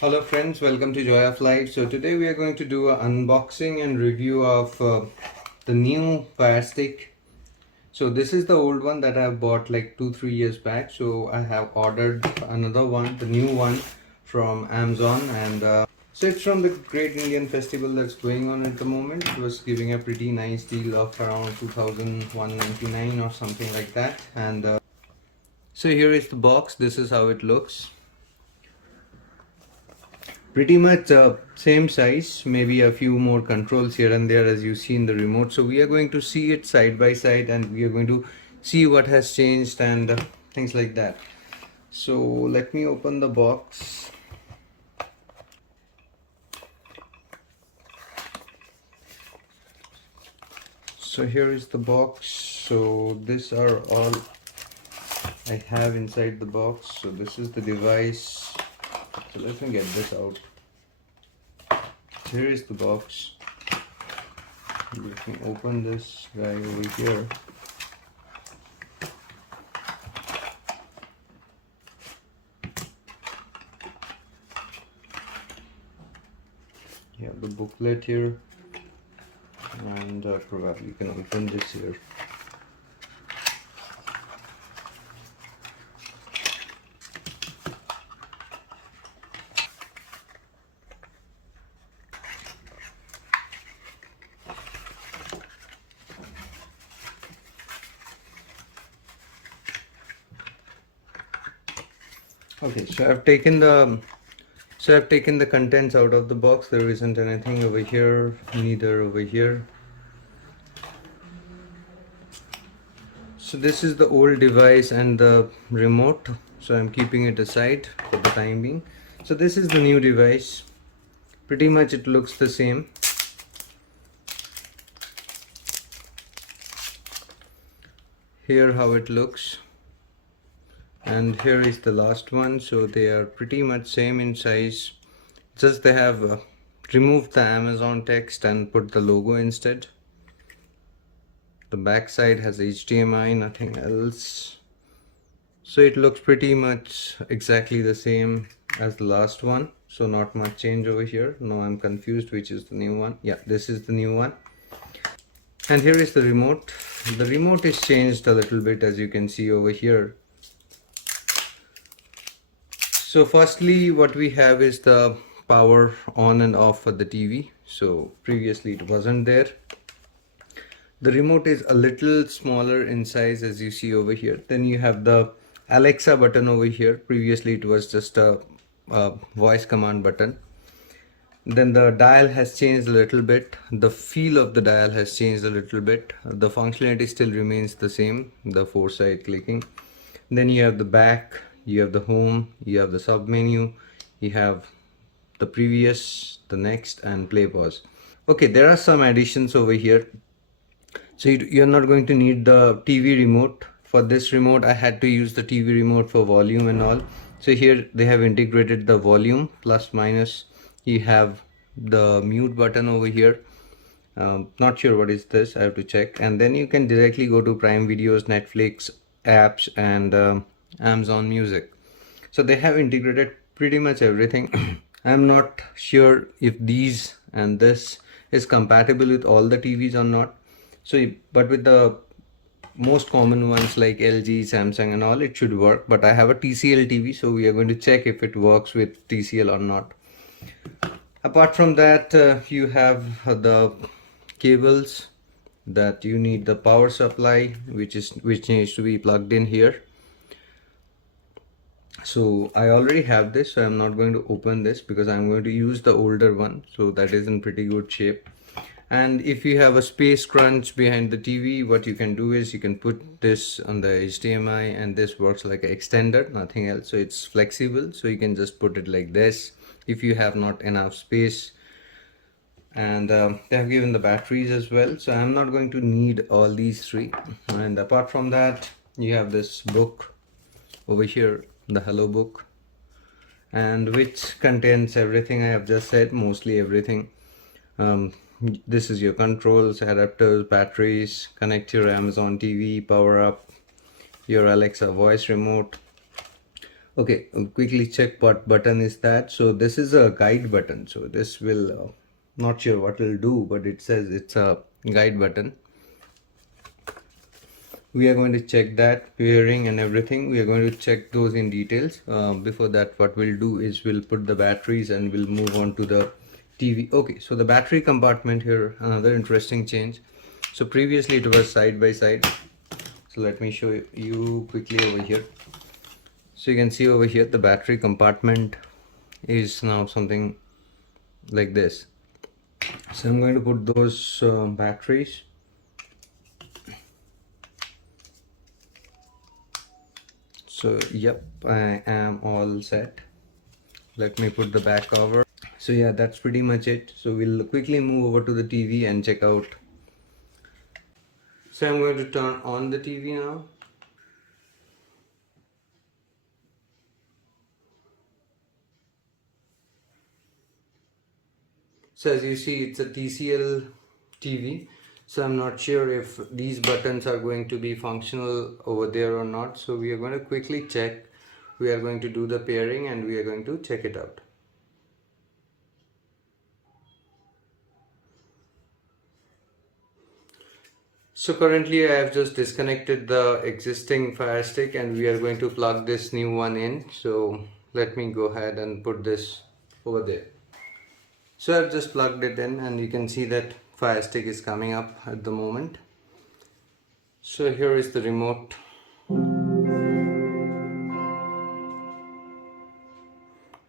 Hello friends, welcome to Joy of Life. So today we are going to do an unboxing and review of the new Fire Stick. So this is the old one that I bought like 2-3 years back. So I have ordered another one, the new one from Amazon, and so it's from the Great Indian Festival that's going on at the moment. It was giving a pretty nice deal of around 2,199 or something like that. And so here is the box. This is how it looks. Pretty much same size, maybe a few more controls here and there as you see in the remote. So we are going to see it side by side and we are going to see what has changed and things like that. So let me open the box. So here is the box. So these are all I have inside the box. So this is the device. So let me get this out. Here is the box. Let me open this guy over here. You have the booklet here, and probably you can open this here. Okay, so I've taken the contents out of the box. There isn't anything over here, neither over here. So this is the old device and the remote. So I'm keeping it aside for the time being. So this is the new device. Pretty much it looks the same. Here how it looks. And here is the last one. So they are pretty much same in size, just they have removed the Amazon text and put the logo instead. The back side has HDMI, nothing else. So it looks pretty much exactly the same as the last one, so not much change over here. No, I'm confused which is the new one. Yeah, this is the new one. And here is the remote. The remote is changed a little bit, as you can see over here. So firstly, what we have is the power on and off for the TV. So previously it wasn't there. The remote is a little smaller in size, as you see over here. Then you have the Alexa button over here. Previously it was just a voice command button. Then the dial has changed a little bit. The feel of the dial has changed a little bit. The functionality still remains the same, the four-side clicking. Then you have the back, you have the home, you have the sub menu, you have the previous, the next, and play pause. Okay, there are some additions over here. So you're not going to need the TV remote. For this remote I had to use the TV remote for volume and all. So here they have integrated the volume plus minus. You have the mute button over here. Not sure what is this, I have to check. And then you can directly go to Prime Videos, Netflix, apps, and Amazon Music. So they have integrated pretty much everything. I'm not sure if these and this is compatible with all the TVs or not. So, but with the most common ones like LG, Samsung and all, it should work. But I have a TCL TV, so we are going to check if it works with TCL or not. Apart from that, you have the cables that you need the power supply, which needs to be plugged in here. So I already have this, so I'm not going to open this because I'm going to use the older one, so that is in pretty good shape. And if you have a space crunch behind the TV, what you can do is you can put this on the HDMI, and this works like an extender, nothing else. So it's flexible, so you can just put it like this if you have not enough space. And they have given the batteries as well, so I'm not going to need all these three. And apart from that, you have this book over here, the Hello book, and which contains everything I have just said, mostly everything. This is your controls, adapters, batteries, connect your Amazon TV, power up, your Alexa voice remote, Okay, quickly check what button is that. So this is a guide button. So this will, not sure what it'll do, but it says it's a guide button. We are going to check that pairing and everything. We are going to check those in details. Before that, what we'll do is we'll put the batteries and we'll move on to the TV. Okay, so the battery compartment here, another interesting change. So previously it was side by side. So let me show you quickly over here. So you can see over here the battery compartment is now something like this. So I'm going to put those batteries. So yep, I am all set. Let me put the back cover. So yeah, that's pretty much it. So we'll quickly move over to the TV and check out. So I'm going to turn on the TV now. So as you see, it's a TCL TV. So I'm not sure if these buttons are going to be functional over there or not. So we are going to quickly check. We are going to do the pairing and we are going to check it out. So currently I have just disconnected the existing Fire Stick and we are going to plug this new one in. So let me go ahead and put this over there. So I've just plugged it in and you can see that Fire Stick is coming up at the moment. So here is the remote.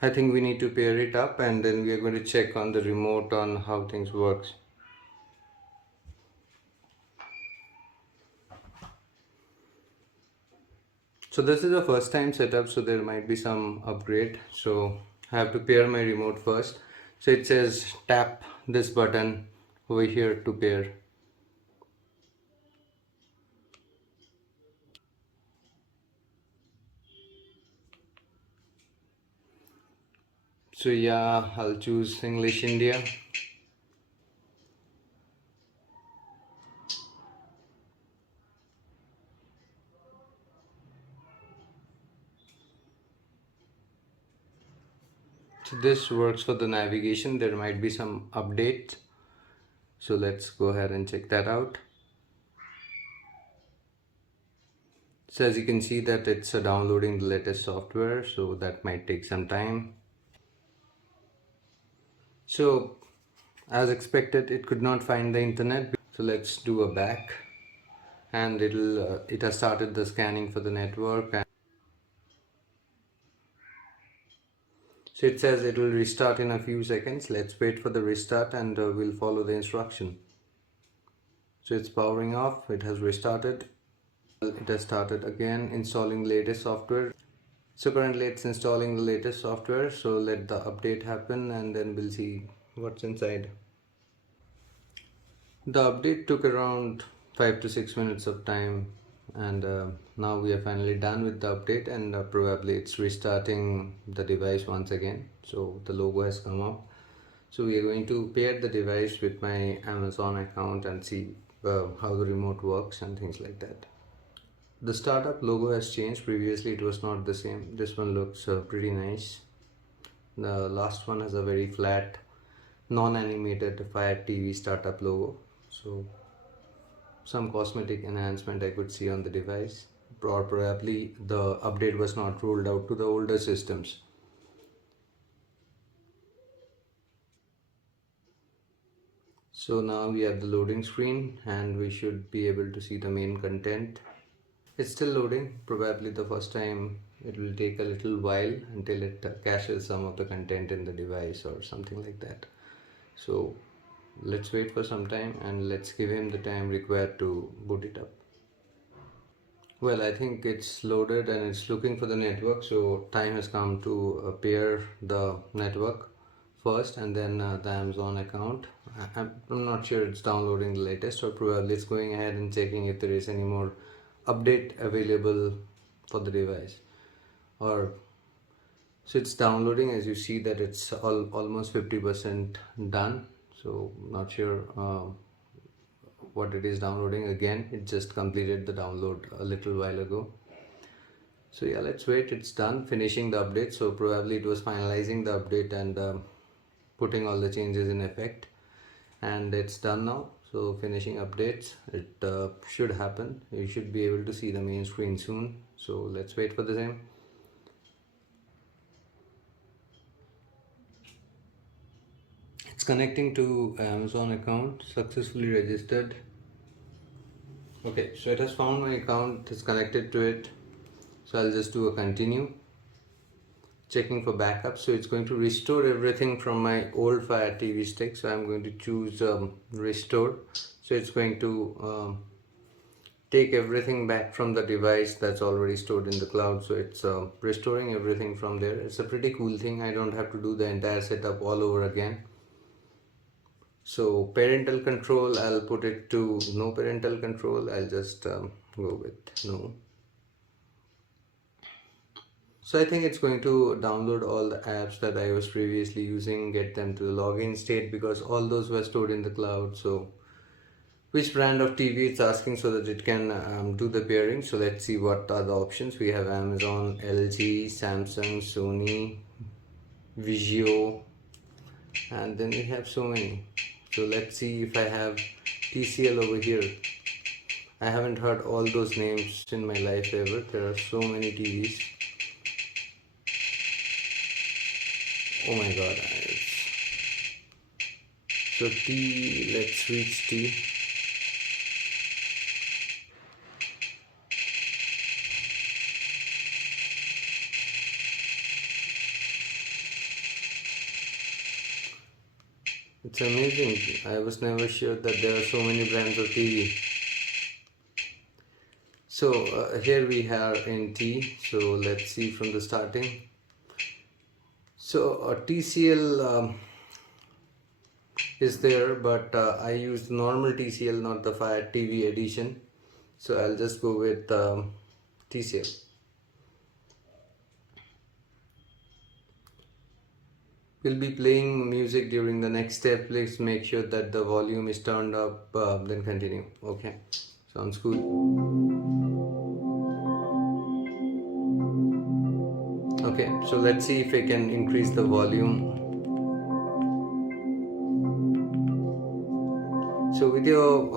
I think we need to pair it up and then we are going to check on the remote on how things works. So this is a first time setup, so there might be some upgrade. So I have to pair my remote first. So it says tap this button over here to pair. So yeah, I'll choose English India. So this works for the navigation. There might be some update. So let's go ahead and check that out. So as you can see that it's downloading the latest software, so that might take some time. So as expected, it could not find the internet. So let's do a back and it has started the scanning for the network. And so it says it will restart in a few seconds. Let's wait for the restart and we'll follow the instruction. So it's powering off, it has restarted. It has started again installing latest software. So currently it's installing the latest software, so let the update happen and then we'll see what's inside. The update took around 5 to 6 minutes of time and now we are finally done with the update and probably it's restarting the device once again. So the logo has come up. So we are going to pair the device with my Amazon account and see how the remote works and things like that. The startup logo has changed. Previously it was not the same. This one looks pretty nice. The last one has a very flat non-animated Fire TV startup logo. So some cosmetic enhancement I could see on the device, or probably the update was not rolled out to the older systems. So now we have the loading screen and we should be able to see the main content. It's still loading. Probably the first time it will take a little while until it caches some of the content in the device or something like that. So let's wait for some time and let's give him the time required to boot it up. Well, I think it's loaded and it's looking for the network, so time has come to pair the network first and then the Amazon account. I'm not sure it's downloading the latest, or probably it's going ahead and checking if there is any more update available for the device. Or so it's downloading. As you see that it's almost 50% done. So not sure what it is downloading again. It just completed the download a little while ago. So yeah, let's wait. It's done finishing the update. So probably it was finalizing the update and putting all the changes in effect, and it's done now. So finishing updates, it should happen. You should be able to see the main screen soon. So let's wait for the same. It's connecting to Amazon account, successfully registered. Okay, so it has found my account, it's connected to it. So I'll just do a continue, checking for backup. So it's going to restore everything from my old Fire TV stick. So I'm going to choose restore. So it's going to take everything back from the device that's already stored in the cloud. So it's restoring everything from there. It's a pretty cool thing. I don't have to do the entire setup all over again. So parental control, I'll put it to no parental control. I'll just go with no. So I think it's going to download all the apps that I was previously using, get them to the login state, because all those were stored in the cloud. So which brand of TV it's asking so that it can do the pairing. So let's see what are the options. We have Amazon, LG, Samsung, Sony, Vizio, and then we have so many. So let's see if I have TCL over here. I haven't heard all those names in my life ever. There are so many TVs. Oh my god. So T, let's reach T. It's amazing. I was never sure that there are so many brands of TV. So here we are in T. So let's see from the starting. So TCL is there, but I used normal TCL, not the Fire TV edition. So I'll just go with TCL. We'll be playing music during the next step. Please make sure that the volume is turned up, then continue. Okay, sounds good. Okay, so let's see if I can increase the volume. So with your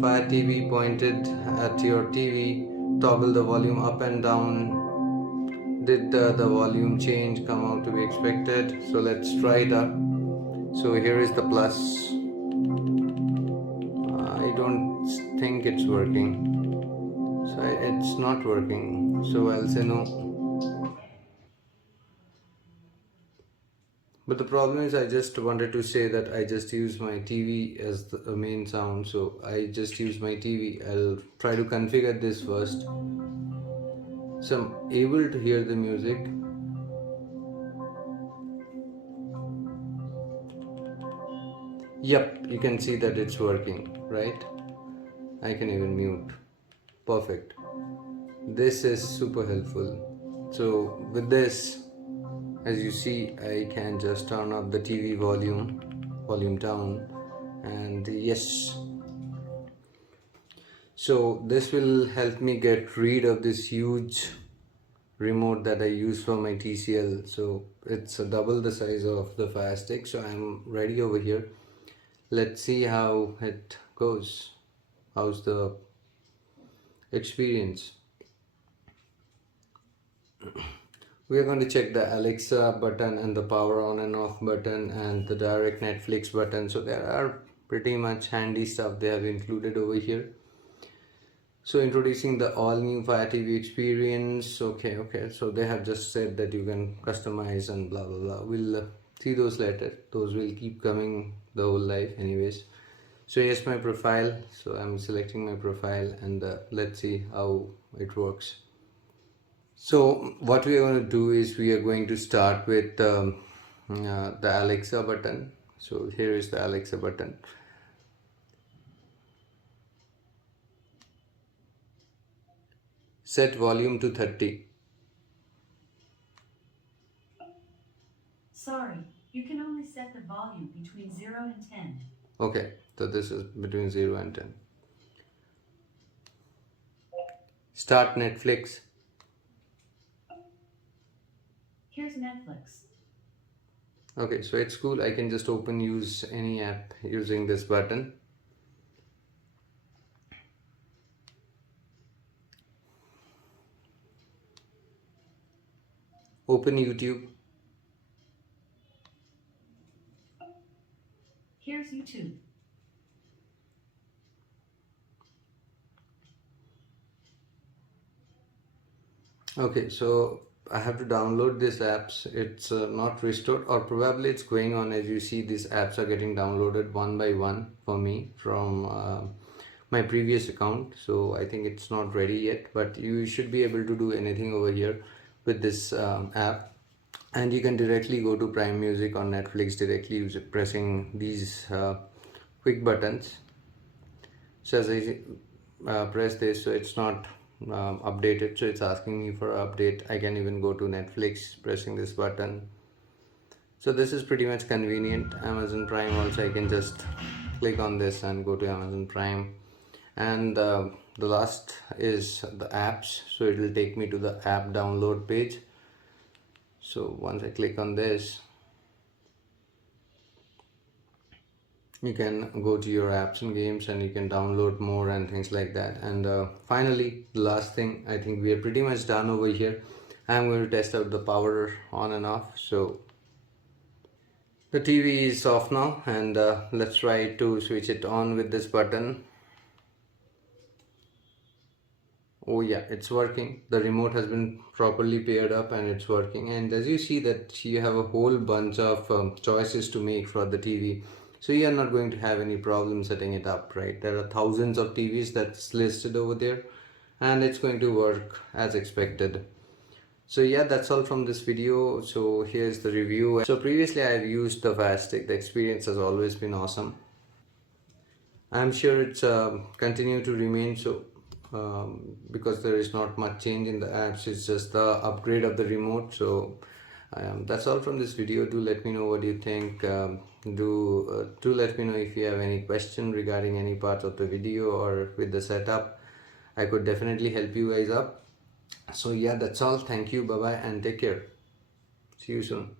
Fire TV pointed at your TV, toggle the volume up and down. Did the volume change come out to be expected? So let's try it out. So here is the plus. I don't think it's working. So it's not working. So I'll say no. But the problem is, I just wanted to say that I just use my TV as the main sound. So I just use my TV. I'll try to configure this first. So I'm able to hear the music. Yep, you can see that it's working, right? I can even mute. Perfect. This is super helpful. So with this, as you see, I can just turn up the TV volume down, and yes. So this will help me get rid of this huge remote that I use for my TCL. So it's double the size of the Fire Stick. So I'm ready over here. Let's see how it goes. How's the experience? We are going to check the Alexa button and the power on and off button and the direct Netflix button. So there are pretty much handy stuff they have included over here. So introducing the all new Fire TV experience. Okay, so they have just said that you can customize and blah blah blah. We'll see those later. Those will keep coming the whole life anyways. So here's my profile. So I'm selecting my profile, and let's see how it works. So what we are going to do is we are going to start with the Alexa button. So here is the Alexa button. Set volume to 30. Sorry, you can only set the volume between 0 and 10. Okay, so this is between 0 and 10. Start Netflix. Here's Netflix. Okay, so it's cool. I can just use any app using this button. Open YouTube. Here's YouTube. Okay, so I have to download these apps. It's not restored, or probably it's going on. As you see, these apps are getting downloaded one by one for me from my previous account. So I think it's not ready yet, but you should be able to do anything over here with this app. And you can directly go to Prime Music or Netflix directly pressing these quick buttons. So as I press this, so it's not updated, so it's asking me for an update. I can even go to Netflix pressing this button. So this is pretty much convenient. Amazon Prime also, I can just click on this and go to Amazon Prime. And the last is the apps, so it will take me to the app download page. So once I click on this, you can go to your apps and games and you can download more and things like that. And finally, the last thing, I think we are pretty much done over here. I'm going to test out the power on and off. So the TV is off now, and let's try to switch it on with this button. Oh yeah, it's working. The remote has been properly paired up and it's working. And as you see that you have a whole bunch of choices to make for the TV. So you are not going to have any problem setting it up, right? There are thousands of TVs that's listed over there, and it's going to work as expected. So yeah, that's all from this video. So here's the review. So previously I've used the Faststick. The experience has always been awesome. I'm sure it's continue to remain so, because there is not much change in the apps. It's just the upgrade of the remote. So that's all from this video. Do let me know what you think. Do let me know if you have any question regarding any part of the video or with the setup. I could definitely help you guys up. So yeah, that's all. Thank you. Bye bye and take care. See you soon.